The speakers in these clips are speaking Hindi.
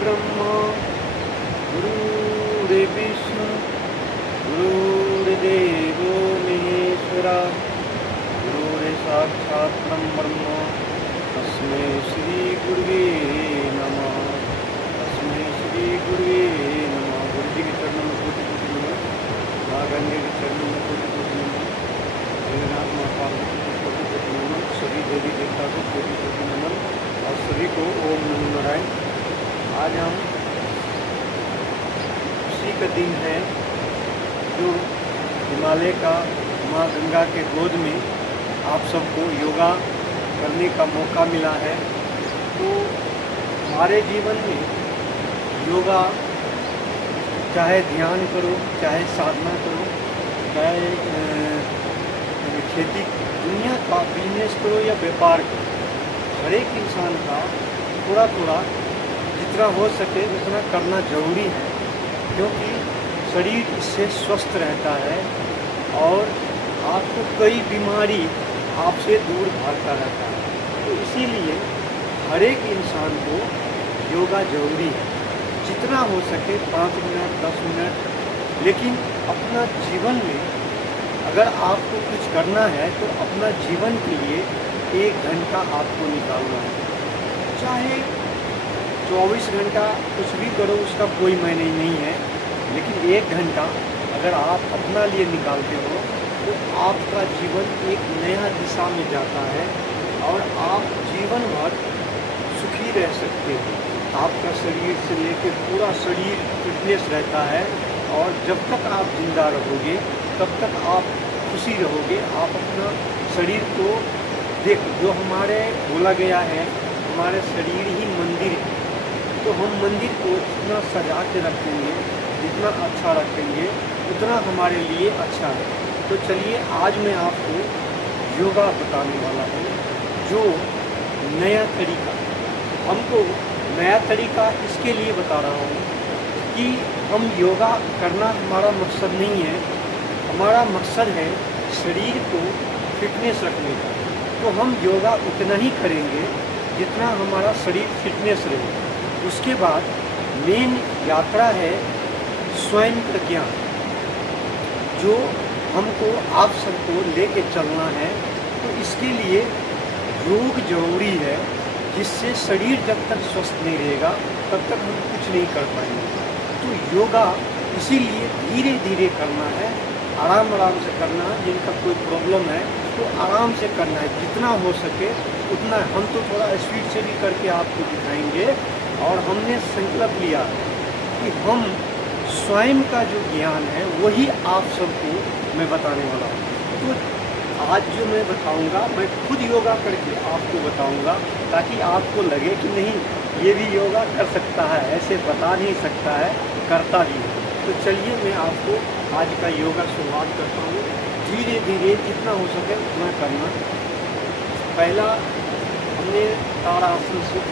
ब्रह्मा गुरुर्देव विष्णु गुरुर्देवो महेश्वरा गुरुर् साक्षात् परं ब्रह्म तस्मै श्री गुरुवे नमः। तस्मै श्री गुरुवे नमः। गुरु जी के चरणों में कोटि कोटि नमन। माँ गंगे के चरणों में कोटि कोटि नमन। जगन्नाथ माँ पार्वती को कोटि कोटि नमन। सभी देवी देवता को कोटि कोटि नमन और सभी को ओम नमो नारायण। आज हम उसी का दिन है जो हिमालय का माँ गंगा के गोद में आप सबको योगा करने का मौका मिला है। तो हमारे जीवन में योगा, चाहे ध्यान करो, चाहे साधना करो, चाहे खेती दुनिया का बिजनेस करो या व्यापार करो, हर एक इंसान का थोड़ा थोड़ा जितना हो सके उतना करना ज़रूरी है, क्योंकि शरीर इससे स्वस्थ रहता है और आपको कई बीमारी आपसे दूर भागता रहता है। तो इसीलिए हर एक इंसान को योगा ज़रूरी है, जितना हो सके 5 मिनट 10 मिनट, लेकिन अपना जीवन में अगर आपको कुछ करना है तो अपना जीवन के लिए 1 घंटा आपको निकालना है। चाहे 24 घंटा कुछ भी करो, उसका कोई मायने नहीं है, लेकिन 1 घंटा अगर आप अपना लिए निकालते हो तो आपका जीवन एक नया दिशा में जाता है और आप जीवन भर सुखी रह सकते हो। आपका शरीर से लेकर पूरा शरीर फिटनेस रहता है और जब तक आप जिंदा रहोगे तब तक आप खुशी रहोगे। आप अपना शरीर को जो हमारे बोला गया है, हमारे शरीर ही मंदिर है, तो हम मंदिर को जितना सजा के रखेंगे, जितना अच्छा रखेंगे, उतना हमारे लिए अच्छा है। तो चलिए आज मैं आपको योगा बताने वाला हूँ, जो नया तरीका। हमको नया तरीका इसके लिए बता रहा हूँ कि हम योगा करना हमारा मकसद नहीं है, हमारा मकसद है शरीर को फिटनेस रखने का। तो हम योगा उतना ही करेंगे जितना हमारा शरीर फिटनेस रहे। उसके बाद मेन यात्रा है स्वयं का ज्ञान, जो हमको आप सबको लेके चलना है। तो इसके लिए योग जरूरी है, जिससे शरीर जब तक स्वस्थ नहीं रहेगा तब तक हम कुछ नहीं कर पाएंगे। तो योगा इसीलिए धीरे धीरे करना है, आराम आराम से करना है। जिनका कोई प्रॉब्लम है तो आराम से करना है, जितना हो सके उतना। हम तो थोड़ा स्पीड से भी करके आपको दिखाएंगे और हमने संकल्प लिया कि हम स्वयं का जो ज्ञान है वही आप सबको मैं बताने वाला हूँ। तो आज जो मैं बताऊँगा, मैं खुद योगा करके आपको बताऊँगा, ताकि आपको लगे कि नहीं ये भी योगा कर सकता है, ऐसे बता नहीं सकता है, करता भी है। तो चलिए मैं आपको आज का योगा शुरुआत करता हूँ। धीरे धीरे जितना हो सके उतना करना। पहला हमने ताड़ासन से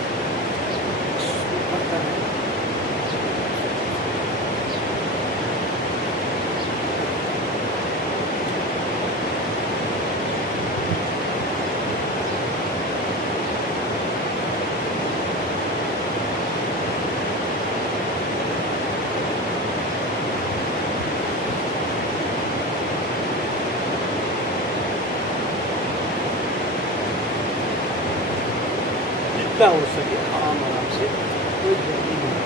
करता है। जितना हो सके आराम आराम से, कोई जल्दी नहीं।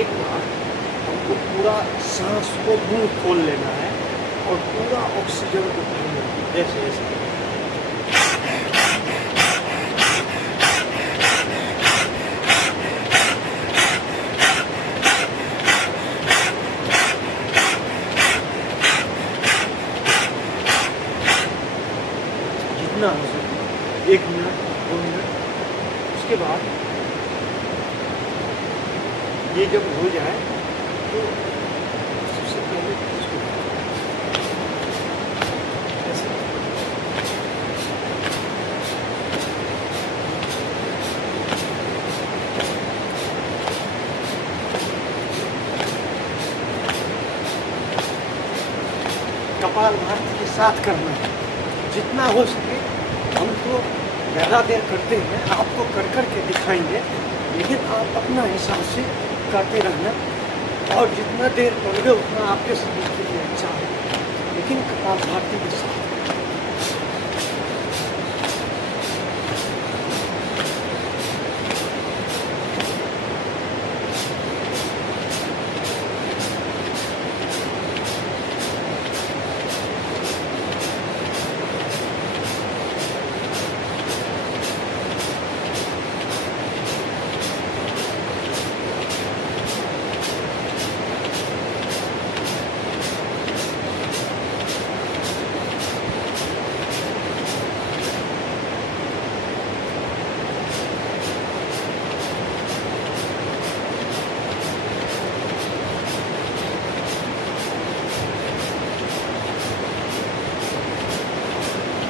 एक बार हमको पूरा सांस को मुंह खोल लेना है और पूरा ऑक्सीजन को भरना है, जैसे ऐसे। जितना हो सके 1 मिनट 2 मिनट। उसके बाद ये जब हो जाए तो सबसे पहले इसको ऐसे कपालभाति के साथ करना है। जितना हो सके हम तो ज़्यादा देर करते हैं, आपको कर कर के दिखाएंगे, लेकिन आप अपना हिसाब से करते रहना और जितना देर करोगे उतना आपके शरीर के लिए अच्छा है, लेकिन कपालभाति के साथ।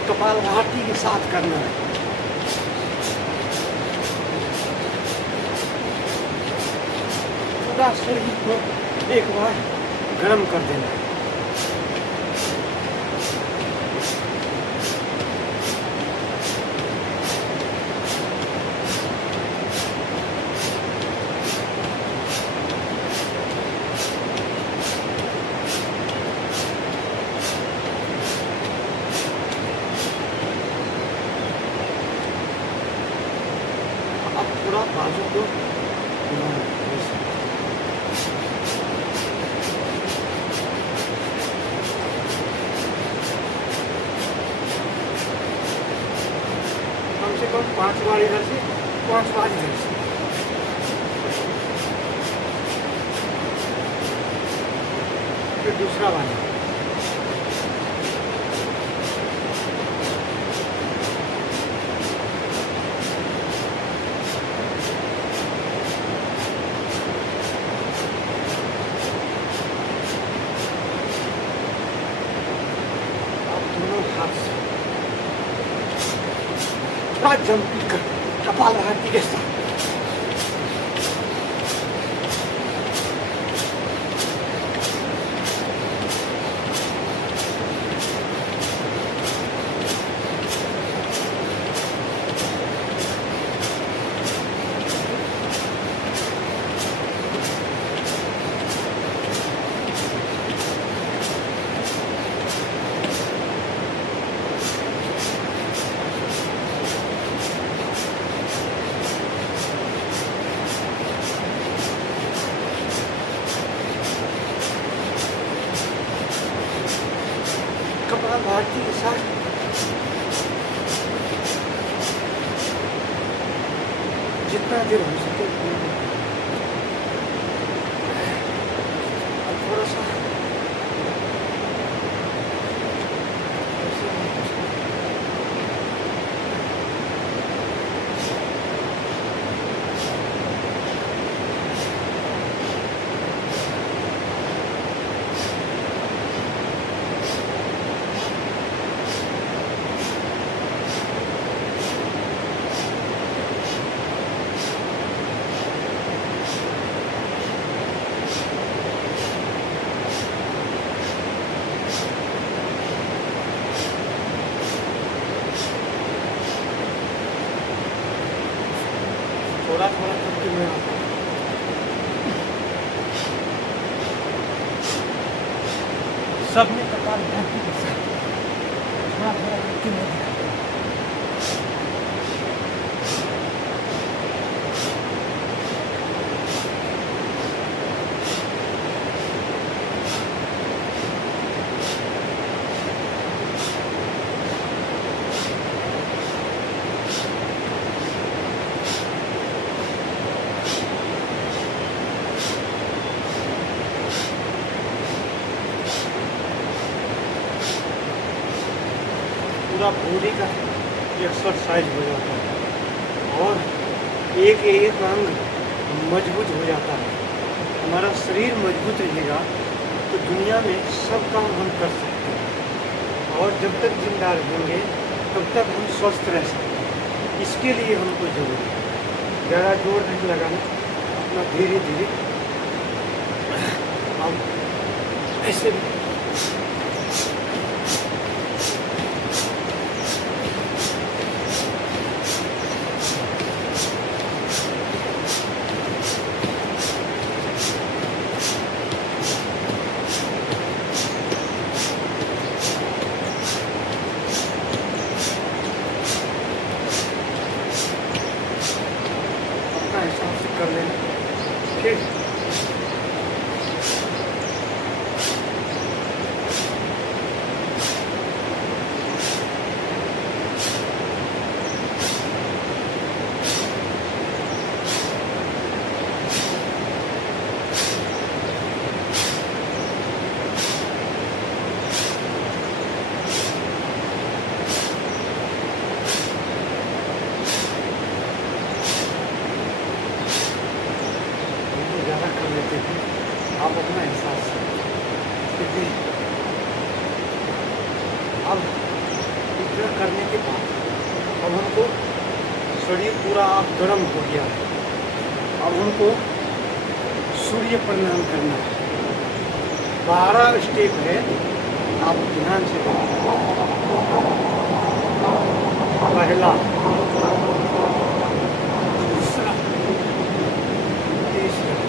कपालभाति के साथ करना है। पूरा शरीर को एक बार गर्म कर देना है। अब थोड़ा बाजू को कम से कम 5 बार इधर से, 5 बार इधर से। फिर दूसरा वाला जंपिंग कर कपालभाति के साथ। कपालभाति के साथ जितना देर हो सके थोड़ा सा थोड़ा थोड़ा करके मैं आता हूँ। सब में कपालभाति के साथ थोड़ा थोड़ा करके मैं आता हूँ। पूरा बॉडी का एक्सरसाइज हो जाता है और एक एक अंग मजबूत हो जाता है। हमारा शरीर मजबूत रहेगा तो दुनिया में सब काम हम कर सकते हैं और जब तक जिंदा रहेंगे तब तक हम स्वस्थ रह सकते हैं। इसके लिए हमको जरूरी है ज़्यादा जोर नहीं लगाना, अपना धीरे धीरे हम ऐसे फिर ज़्यादा कर लेते हैं आप अपना एहसास, क्योंकि अब इतना करने के बाद अब हमको शरीर पूरा आप गर्म हो गया है। अब हमको सूर्य प्रणाम करना है। 12 स्टेप है, आप ध्यान से देखिए। पहला, दूसरा, तीसरा,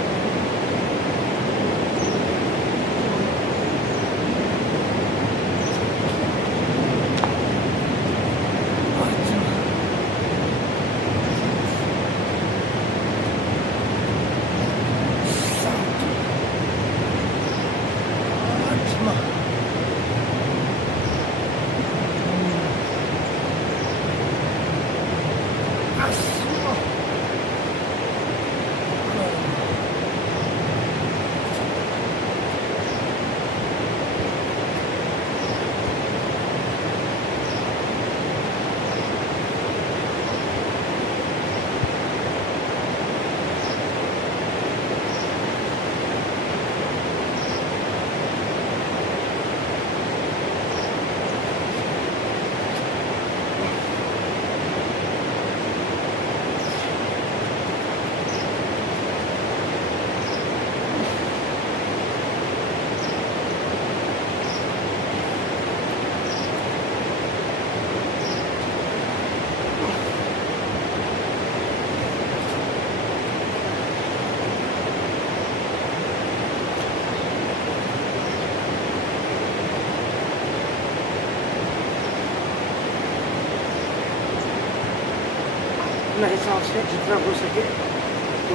अपना हिसाब से जितना हो सके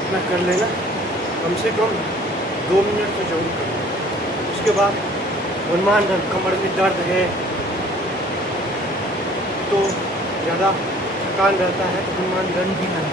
उतना कर लेना। कम से कम 2 मिनट तो जरूर कर लेना। उसके बाद हनुमान दंड, कमर में दर्द है तो ज़्यादा थकान रहता है तो हनुमान दंड भी ना।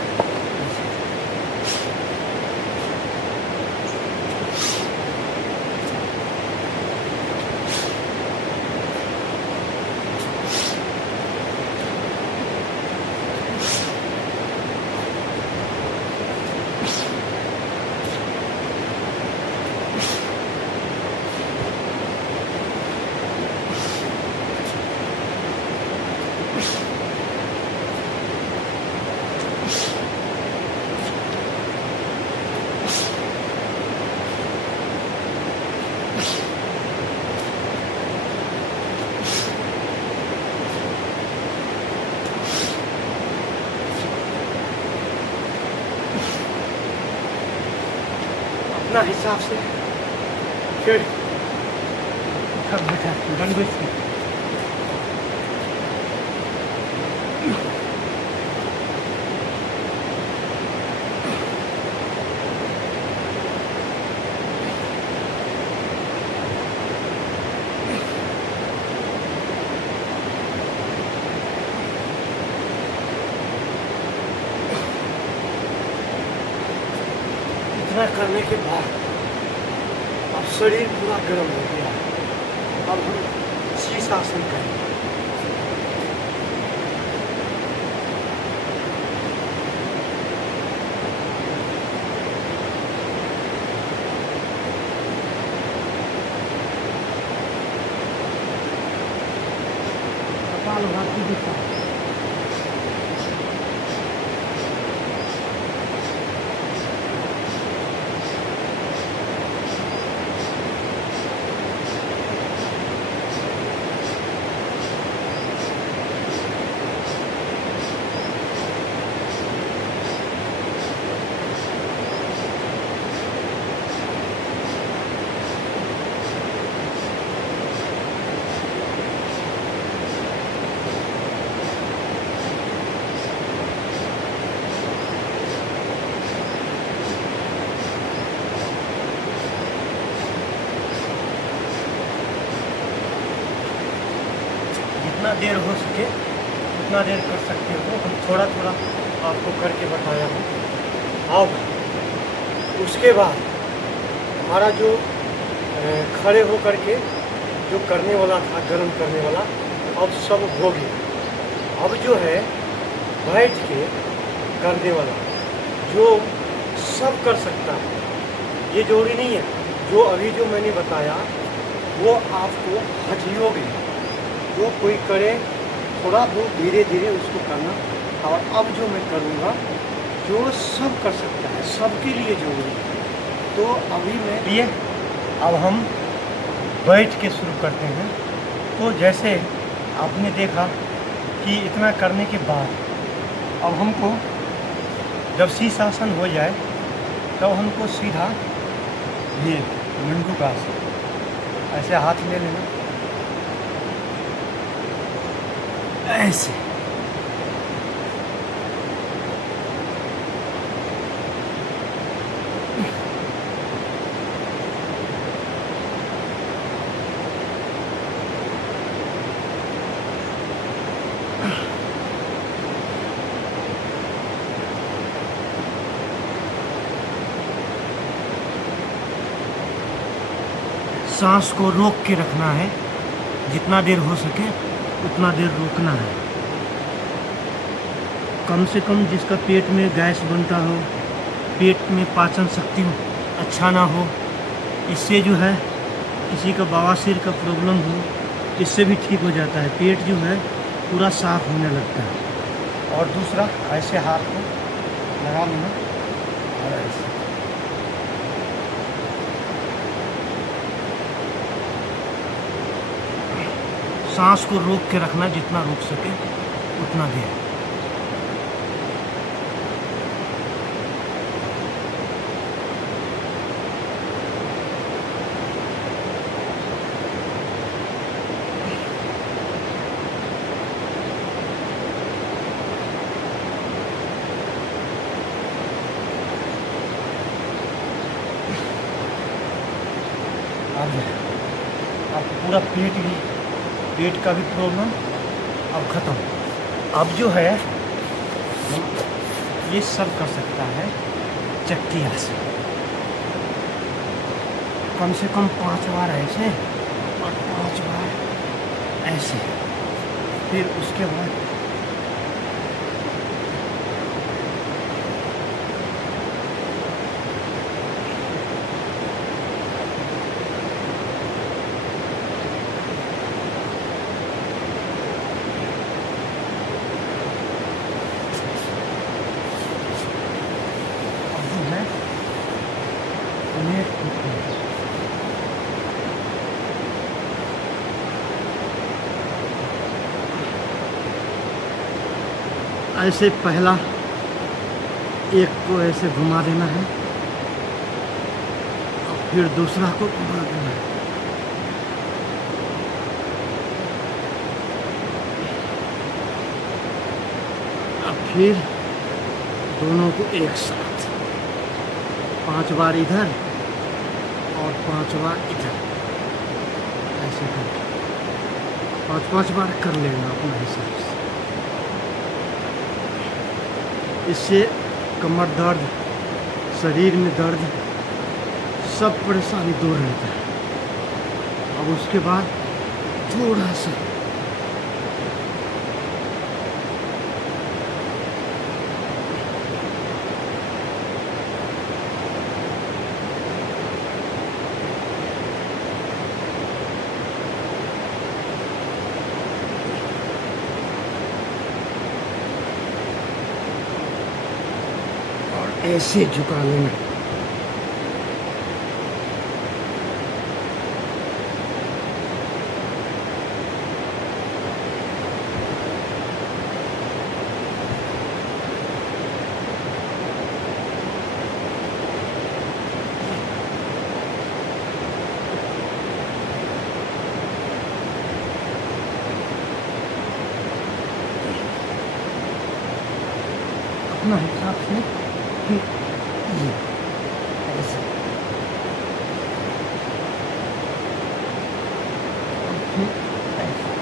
अपना हिसाब से फिर सब बैठा दंड से इतना करने के बाद अब शरीर पूरा गर्म हो गया। अब हम शीर्षासन करेंगे। कपालभाति दिशा, जितना देर हो सके उतना देर कर सकते हो। हम थोड़ा थोड़ा आपको करके बताया हूँ। अब उसके बाद हमारा जो खड़े हो करके जो करने वाला था, गर्म करने वाला, अब सब हो गया। अब जो है बैठ के करने वाला जो सब कर सकता है, ये जरूरी नहीं है जो अभी जो मैंने बताया वो आपको हथियोग है, जो कोई करे थोड़ा बहुत धीरे धीरे उसको करना। और अब जो मैं करूँगा जो सब कर सकता है, सबके लिए जरूरी है। तो अभी मैं लिए अब हम बैठ के शुरू करते हैं। तो जैसे आपने देखा कि इतना करने के बाद अब हमको जब शीर्षासन हो जाए तब हमको सीधा ये मंडूकासन, ऐसे हाथ ले लेना, ऐसे सांस को रोक के रखना है, जितना देर हो सके उतना देर रोकना है। कम से कम जिसका पेट में गैस बनता हो, पेट में पाचन शक्ति अच्छा ना हो, इससे जो है किसी का बवासीर का प्रॉब्लम हो, इससे भी ठीक हो जाता है। पेट जो है पूरा साफ होने लगता है। और दूसरा ऐसे हाथ को लगा लेना और ऐसे सांस को रोक के रखना, जितना रोक सके उतना देर। अब पूरा पेट का भी प्रॉब्लम अब ख़त्म। अब जो है ये सब कर सकता है चक्की आसन, कम से कम 5 बार ऐसे और 5 बार ऐसे। फिर उसके बाद ऐसे पहला एक को ऐसे घुमा देना है और फिर दूसरा को घुमा देना है। अब फिर दोनों को एक साथ 5 बार इधर और 5 बार इधर, ऐसे करके 5-5 बार कर लेना अपना हिसाब से। इससे कमर दर्द, शरीर में दर्द, सब परेशानी दूर रहता है। अब उसके बाद थोड़ा सा ऐसे झुका लेना। अपना हिसाब से फिर ये ऐसे और फिर ऐसे।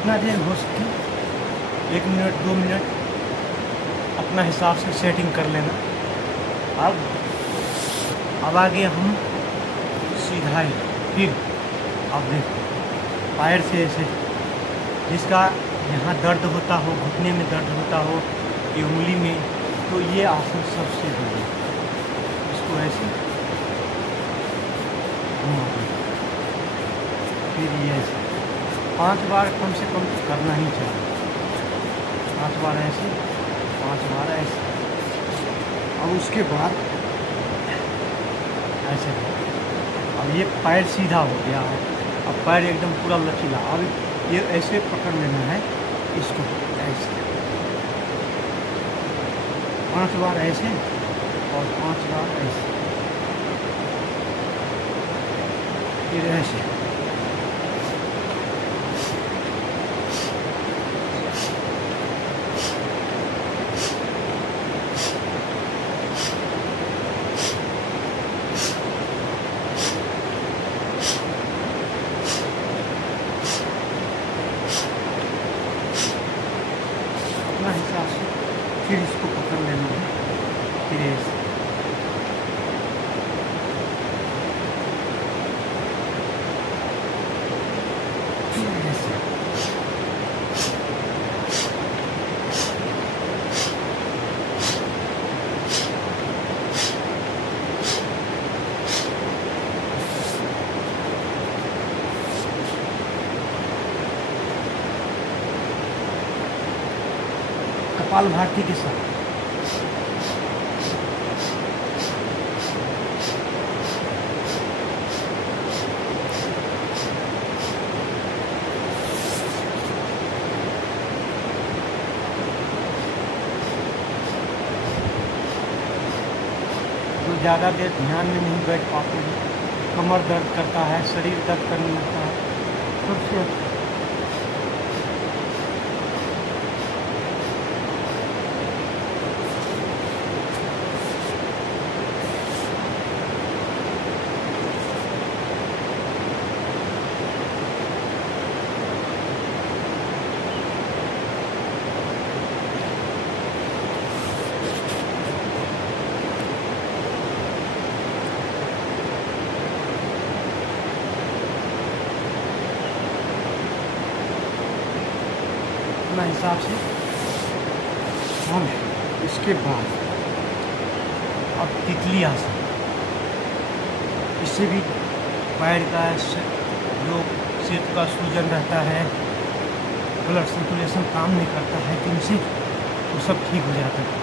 जितना देर हो सके 1 मिनट 2 मिनट अपना हिसाब से सेटिंग कर लेना। अब आगे हम सीधा ही फिर अब देखो पैर से ऐसे जिसका यहाँ दर्द होता हो, घुटने में दर्द होता हो, ये उंगली में, तो ये आसन सबसे बढ़िया। इसको ऐसे घुमा दो, फिर ये ऐसे 5 बार कम से कम करना ही चाहिए। 5 बार ऐसे, 5 बार ऐसे। अब उसके बाद ऐसे, अब ये पैर सीधा हो गया है, अब पैर एकदम पूरा लचीला। अब ये ऐसे पकड़ लेना है इसको, ऐसे 5 बार ऐसे और 5 बार ऐसे, फिर ऐसे। अपना हिसाब से फिर इसको पकड़ लेना है, फिर ऐसे। फिर ऐसे। कपालभाति के साथ तो ज़्यादा देर ध्यान में नहीं बैठ पाते हैं, कमर दर्द करता है, शरीर दर्द करने लगता है, सबसे अपना हिसाब से हम इसके बाद अब तितली आसन, इससे भी पैर का जो सिर का सूजन रहता है, ब्लड सर्कुलेशन काम नहीं करता है, तो इनसे वो सब ठीक हो जाता है।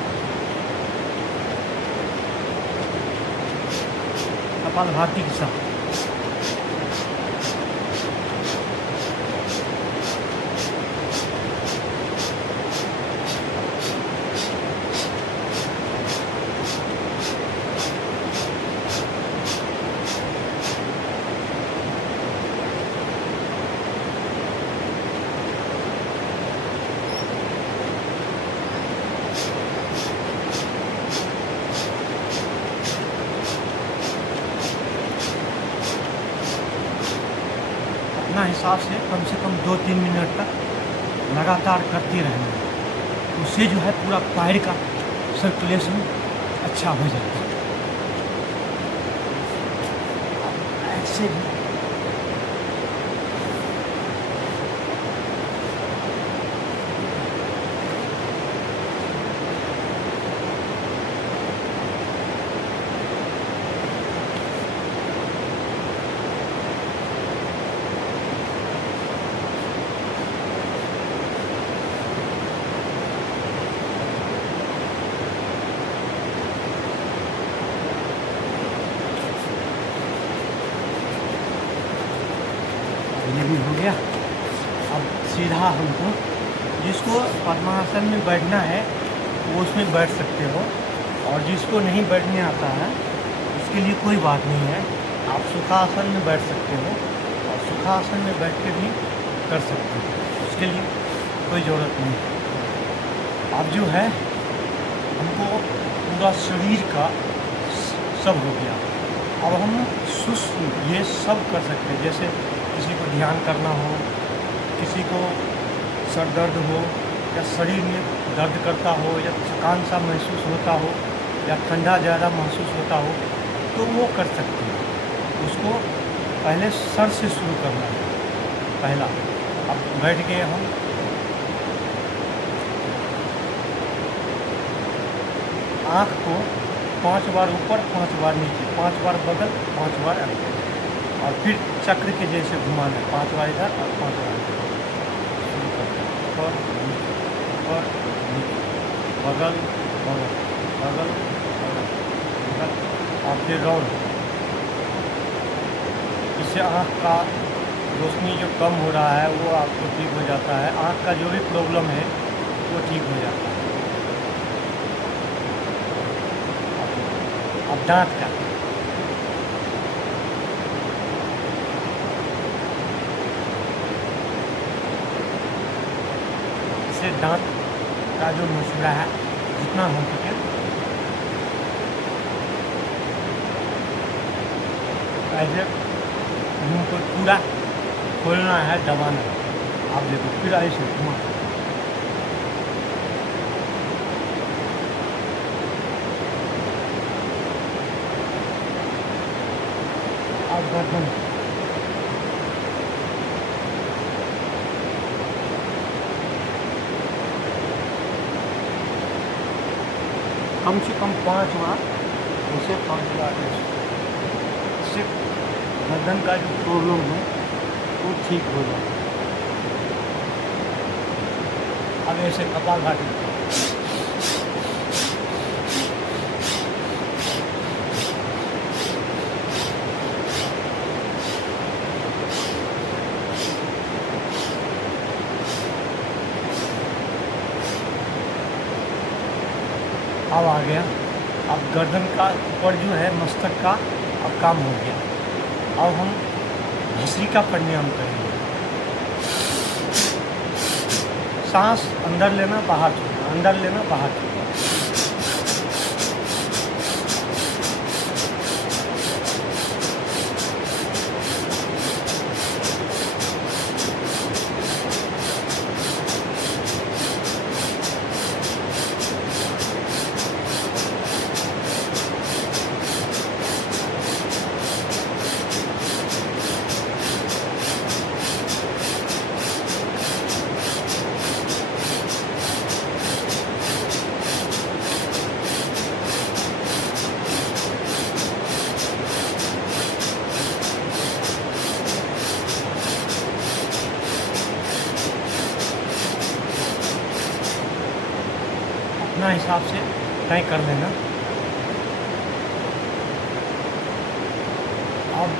कपालभाति के साथ अपना हिसाब से कम 2-3 मिनट तक लगातार करते रहना है। उससे जो है पूरा पैर का सर्कुलेशन अच्छा हो जाता है। ऐसे भी ये भी हो गया। अब सीधा हमको जिसको पद्मासन में बैठना है वो उसमें बैठ सकते हो, और जिसको नहीं बैठने आता है उसके लिए कोई बात नहीं है, आप सुखासन में बैठ सकते हो और सुखासन में बैठ के भी कर सकते हो, उसके लिए कोई ज़रूरत नहीं है। अब जो है हमको पूरा शरीर का सब हो गया, अब हम ये सब कर सकते हैं। जैसे किसी को ध्यान करना हो, किसी को सर दर्द हो या शरीर में दर्द करता हो या थकान सा महसूस होता हो या ठंडा ज़्यादा महसूस होता हो तो वो कर सकते हैं। उसको पहले सर से शुरू करना है। पहला, अब बैठ गए हम, आँख को 5 बार ऊपर 5 बार नीचे, 5 बार बगल 5 बार अंदर, और फिर चक्र के जैसे घुमाना है, 5 बार इधर और 5 बार इधर। शुरू करते हैं ऊपर नीचे, बगल बगल बगल बगल बगल, और फिर राउंड। इससे आँख का रोशनी जो कम हो रहा है वो आपको ठीक हो जाता है। आँख का जो भी प्रॉब्लम है वो ठीक हो जाता है। अब दांत का, इससे दांत का जो मसूड़ा है जितना हो सके ऐसे मुंह को पूरा खोलना है, दबाना है। आप देखो फिर ऐसे घुमा, आप गर्दन, कम से कम 5 बार, जैसे 5 बार इससे गर्दन का जो प्रॉब्लम है वो ठीक हो जाए। अब ऐसे कपालभाति, अब आ गया। अब गर्दन का ऊपर जो है मस्तक का अब काम हो गया। अब हम भस्त्रिका प्राणायाम करेंगे। सांस अंदर लेना, बाहर छोड़ना, अंदर लेना, बाहर छोड़ना। अपना हिसाब से तय कर लेना। अब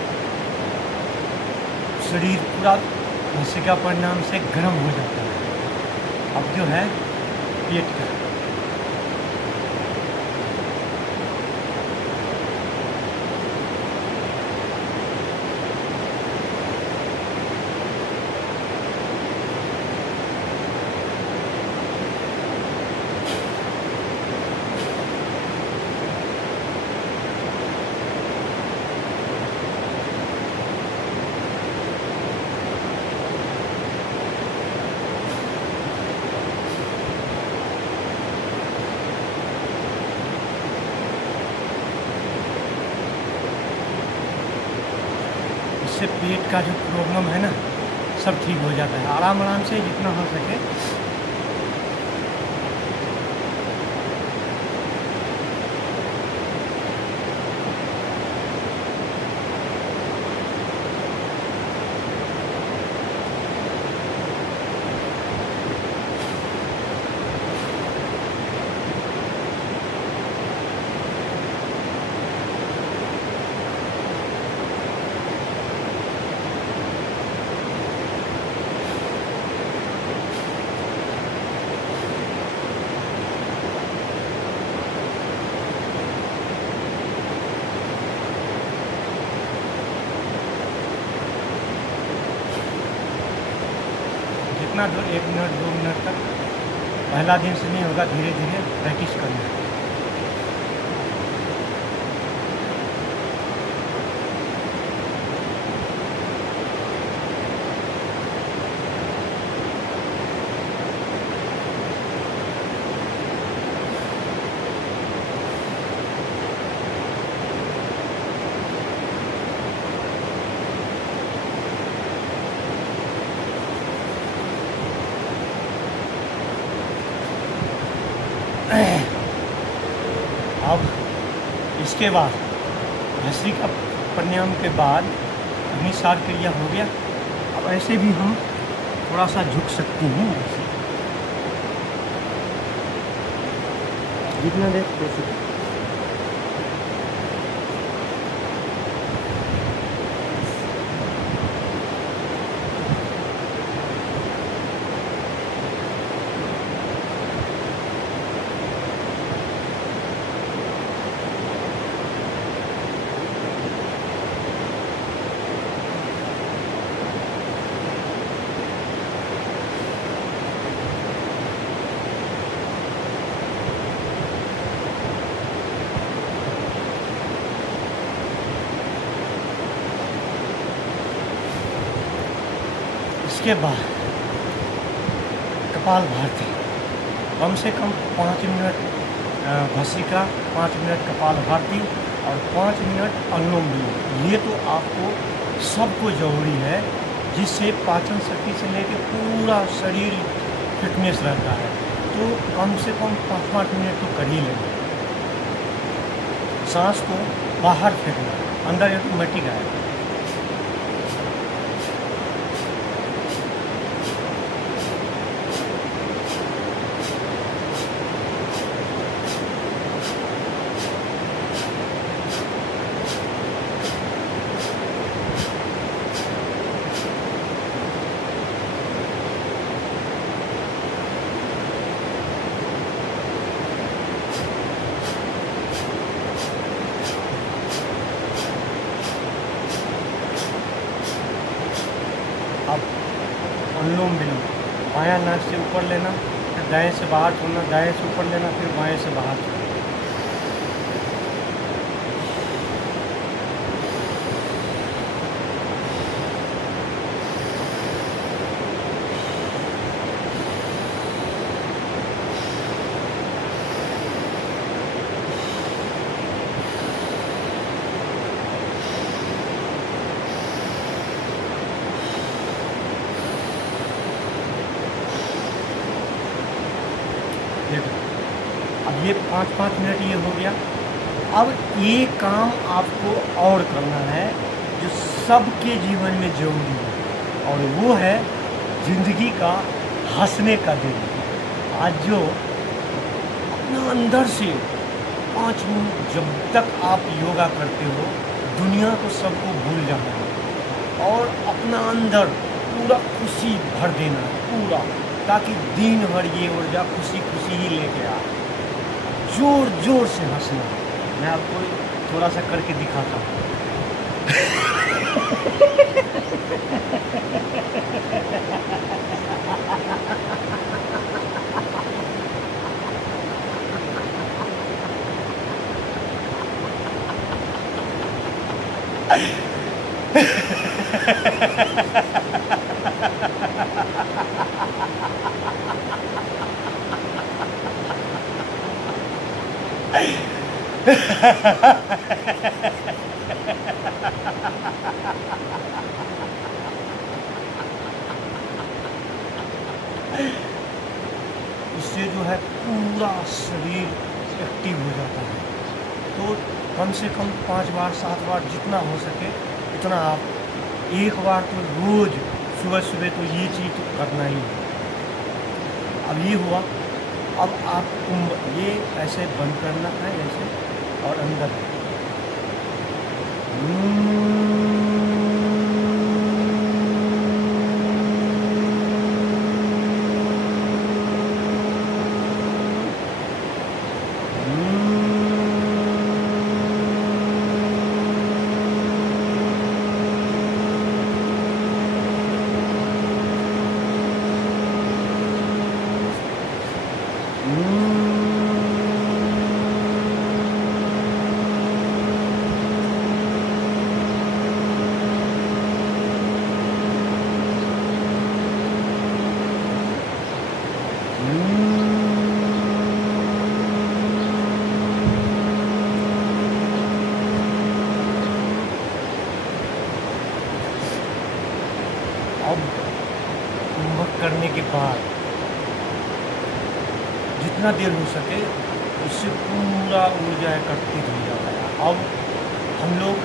शरीर पूरा भस्त्रिका प्राणायाम से गर्म हो जाता है। अब जो है पेट का, इससे पेट का जो प्रॉब्लम है ना सब ठीक हो जाता है। आराम आराम से जितना हो सके जितना 1 मिनट 2 मिनट तक, पहला दिन से नहीं होगा, धीरे धीरे प्रैक्टिस करना है। अब इसके बाद भस्त्रिका प्राणायाम के बाद अग्निसार क्रिया हो गया। अब ऐसे भी हम थोड़ा सा झुक सकती हैं, ऐसे जितना देर हो सके। इसके बाद कपालभाति, कम से कम 5 मिनट भस्त्रिका, 5 मिनट कपालभाति और 5 मिनट अनुलोम विलोम। ये तो आपको सबको ज़रूरी है, जिससे पाचन शक्ति से लेकर पूरा शरीर फिटनेस रहता है। तो कम से कम 5-5 मिनट तो कर ही लेंगे। सांस को बाहर फेंकना, अंदर ऑटोमेटिक आएगा। अब अनुलोम विलोम, बायां नाक से ऊपर लेना, फिर दाएं से बाहर छोड़ना, दाएं से ऊपर लेना, फिर बाएं से बाहर छोड़ना। देखो, अब ये 5-5 मिनट ये हो गया। अब ये काम आपको और करना है जो सबके जीवन में जरूरी है, और वो है जिंदगी का हंसने का दिन। आज जो अपना अंदर से 5 मिनट जब तक आप योगा करते हो, दुनिया को सबको भूल जाना है और अपना अंदर पूरा खुशी भर देना है, पूरा, ताकि दिन भर ये ऊर्जा खुशी खुशी ही लेके आए। जोर जोर से हंसना। मैं आपको थोड़ा सा करके दिखाता हूँ। इससे जो है पूरा शरीर एक्टिव हो जाता है। तो कम से कम 5 बार 7 बार जितना हो सके इतना आप एक बार तो रोज़ सुबह सुबह तो ये चीज़ तो करना ही है। अब ये हुआ। अब आपको ये ऐसे बंद करना है, ऐसे, और अंदर अब कुंभक करने के बाद जितना देर हो सके उससे पूरा ऊर्जा एकत्रित हो जाता है। अब हम लोग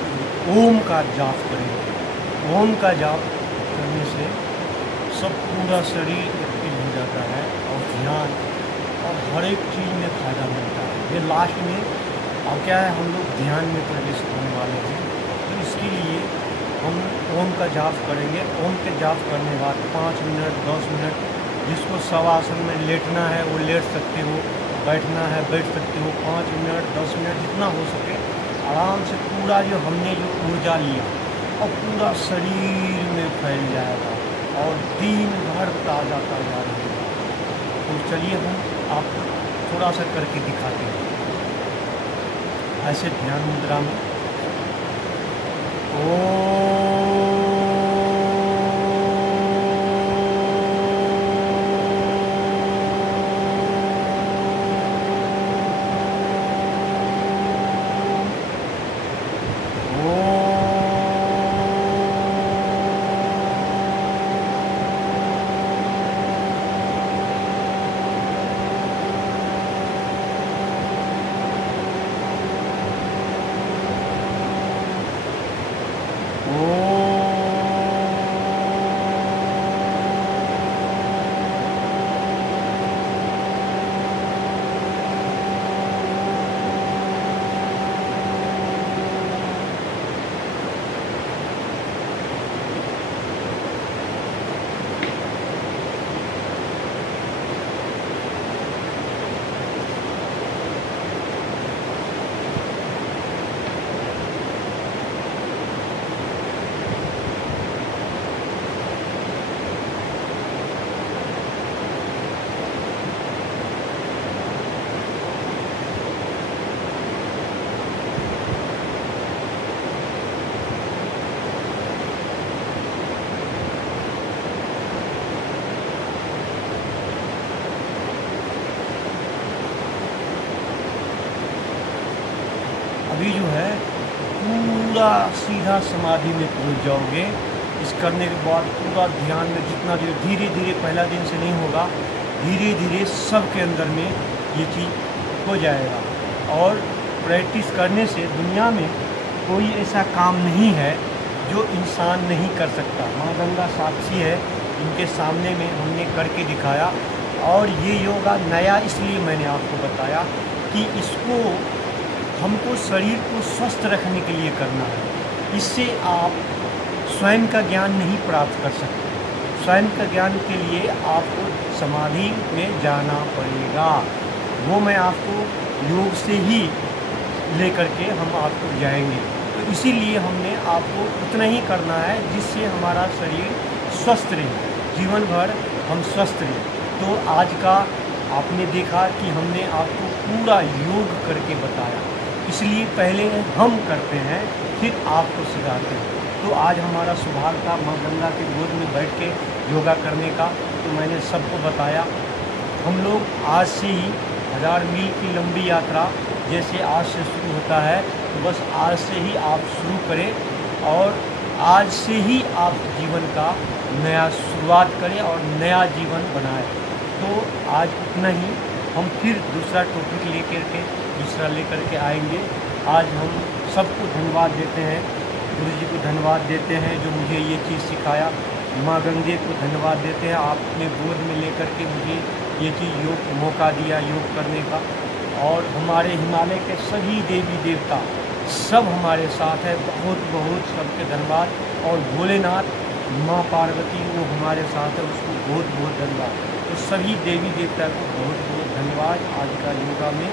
ओम का जाप करेंगे। ओम का जाप करने से सब पूरा शरीर एक्टिव हो जाता है और ध्यान और हर एक चीज़ में फ़ायदा मिलता है। ये लास्ट में अब क्या है, हम लोग ध्यान में प्रवेश करने वाले हैं, तो इसके लिए हम ओम का जाप करेंगे। ओम के जाप करने के बाद 5 मिनट 10 मिनट, जिसको शवासन में लेटना है वो लेट सकते हो, बैठना है बैठ सकते हो। 5 मिनट 10 मिनट जितना हो सके आराम से पूरा जो हमने जो ऊर्जा लिया और पूरा शरीर में फैल जाएगा और दिन भर ताज़ा रहेगा। तो चलिए हम आपको थोड़ा सा करके दिखाते हैं। ऐसे ध्यान मुद्रा में अभी जो है पूरा सीधा समाधि में पहुंच जाओगे। इस करने के बाद पूरा ध्यान में जितना धीरे धीरे पहला दिन से नहीं होगा, धीरे धीरे सबके अंदर में ये चीज़ हो जाएगा। और प्रैक्टिस करने से दुनिया में कोई ऐसा काम नहीं है जो इंसान नहीं कर सकता। माँ गंगा साक्षी है, इनके सामने में हमने करके दिखाया। और ये योगा नया इसलिए मैंने आपको बताया कि इसको हमको शरीर को स्वस्थ रखने के लिए करना है। इससे आप स्वयं का ज्ञान नहीं प्राप्त कर सकते। स्वयं का ज्ञान के लिए आपको समाधि में जाना पड़ेगा। वो मैं आपको योग से ही लेकर के हम आपको जाएंगे। तो इसीलिए हमने आपको उतना ही करना है जिससे हमारा शरीर स्वस्थ रहे, जीवन भर हम स्वस्थ रहें। तो आज का आपने देखा कि हमने आपको पूरा योग करके बताया, इसलिए पहले हम करते हैं फिर आपको सिखाते हैं। तो आज हमारा सौभाग्य था माँ गंगा के गोद में बैठ के योगा करने का, तो मैंने सबको बताया। हम लोग आज से ही 1000 मील की लंबी यात्रा जैसे आज से शुरू होता है, तो बस आज से ही आप शुरू करें और आज से ही आप जीवन का नया शुरुआत करें और नया जीवन बनाएं। तो आज इतना ही, हम फिर दूसरा टॉपिक लेकर के आएंगे। आज हम सबको धन्यवाद देते हैं, गुरु जी को धन्यवाद देते हैं जो मुझे ये चीज़ सिखाया। माँ गंगे को धन्यवाद देते हैं, आपने गोद में लेकर के मुझे ये चीज़ योग मौका दिया योग करने का। और हमारे हिमालय के सभी देवी देवता सब हमारे साथ है, बहुत बहुत सबके धन्यवाद। और भोलेनाथ माँ पार्वती वो हमारे साथ है, उसको बहुत बहुत धन्यवाद। तो सभी देवी देवता को बहुत बहुत धन्यवाद आज का योगा में।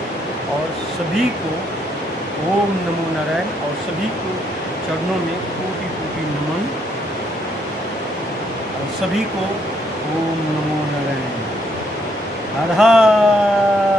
और सभी को ओम नमो नारायण, और सभी को चरणों में कोटि कोटि नमन, और सभी को ओम नमो नारायण। हर हर